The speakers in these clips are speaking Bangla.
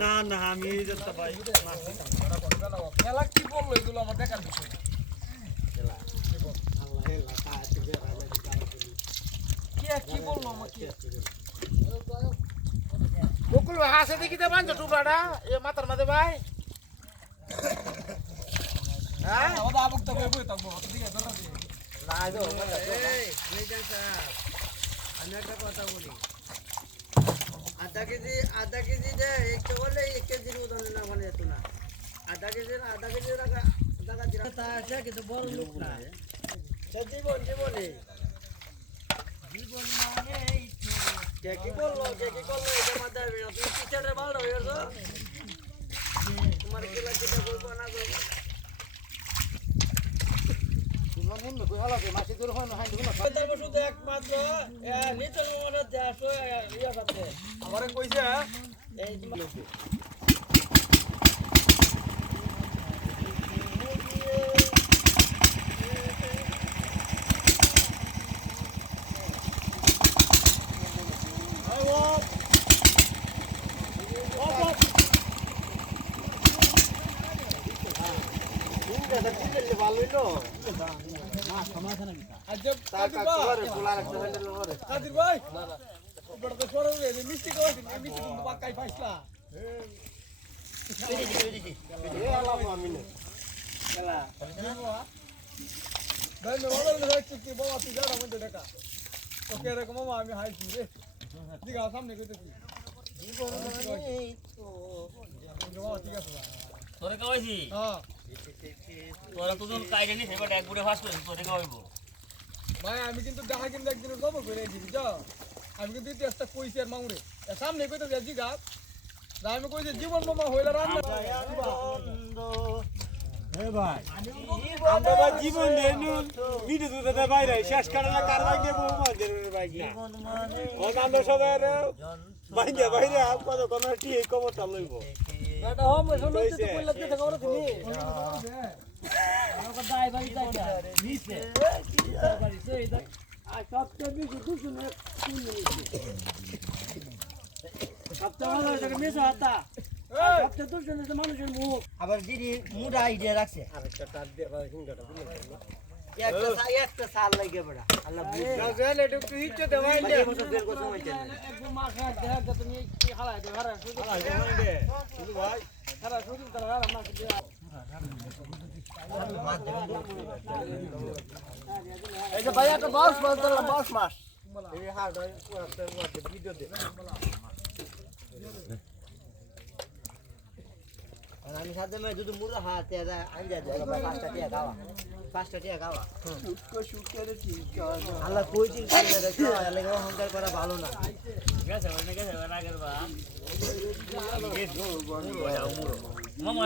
না না আমি যেতে পাই খেলা কি বললো এগুলো আমার দেখার বিষয় না। কি বললো আমাকে বকুল ভাই হাসে দেখি দে বাঞ্জ টুকরাটা এ মাথার মাঝে ভাই হ্যাঁ ওদা আবক তো বই থাকবো দিকে ধরা দি না গো এই মেজান স্যার আমি একটা কথা বলি আধা কেজি দে একটা বলে 1 কেজির উদাহরণ না মানে এত না আধা কেজি রাখা জায়গা দিরা তা আছে কিন্তু বড় লোক না সে জীবন মানে কি করলো এটা মাথায় তুমি টিচারে ভালো হয়েছো তোমার কি লাগছে বলবো না করবো তোমার মন কই হলো কে মাছি দূর হয় না হাই দিও না তারপর শুধু একমাত্র নিচে মনে দেশ ইয়া সাথে আমারে কইছে এই কাদির ভাই বড় তো সরল রে মিষ্টি খাওয়া দিন মিষ্টি কিন্তু পাকাই পাইছলা এ আলাম আমি না খেলা ভাই মে বড় রে কি বাবা তুই যারা মধ্যে দেখা ওকে এরকম মামা আমি হাইছি রে দিগা সামনে কইতেছি জীবন মানে তো বাবা ঠিক আছে তোরে কইছি হ্যাঁ তোরা তো কাইরে নি সেবা এক বুড়ে ফাস করিস তোরে কইবো ভাই আমি কিন্তু দেখা কিন্তু একদিনের খবর করে আইছি বুঝছো আমি কিন্তু ইতিহাসটা কইছি আর মাউরে সামনে কইতে জিগা আমি কইছি জীবন মামা হইলা রান্না এ ভাই আমরা ভাই জীবন দেনু ভিডিও দুটো বাইরে শেষ করে না কারবাই দেব আমাদের ভাই না ও নাম সবাই বাইরে বাইরে আপ কত কোন ঠিক খবরটা লইব এটা হোম শুনতে তো কইলা দিতে খবর তুমি আমাকে দাই বাড়ি যাইতা নিচে বাড়ি সেই আর সবচেয়ে বেশি দুশুনে সবচেয়ে ভালো এটা মেসা হাতা সবচেয়ে দুশুনে মানুষের মুখ আবার দিদি মুড়া আইডিয়া রাখছে আরেকটা তার দিয়ে হিংগাটা বুঝলেন একটা সাল লাগে বড় আল্লাহ না জান এটা একটু হিচ্চে দেওয়াই দে বছর দেড় বছর হইছে একদম মা খা দেখ যে তুমি কি হালাই দে হারা শুধু আলাই দে কিন্তু ভাই হারা শুধু তার হারা মা কি এই যে ভাই একটা বাস মাছ ধরলাম বাস মাছ এই হাড় একটা ভিডিও দে আর আমি সাথে মে যদি মুড়া হাতে আনজা দে পাঁচটা টিয়া খাওয়া আল্লাহ কই চিন করে দেখো লাগে অহংকার করা ভালো না গেছে ওই না গেছে রাগের বা মামা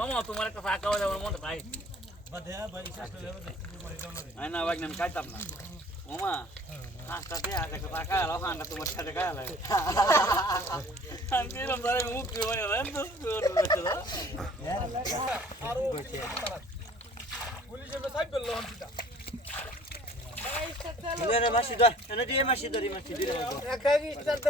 মামা তোমার একটা ফাঁকা হয়ে যাবে মনে ভাই আই না ভাই নাম খাইতাম না মামা হাসতে আগে তো ফাঁকা হলো হান্ডা তোমার সাথে খাওয়া লাগে আমি এরকম ধরে মুখ দিয়ে মানে আর পুলিশের সাইড করলো হন্তিটা মাসি ধর এনে দিয়ে মাসি ধরি মাসি দিলে একাই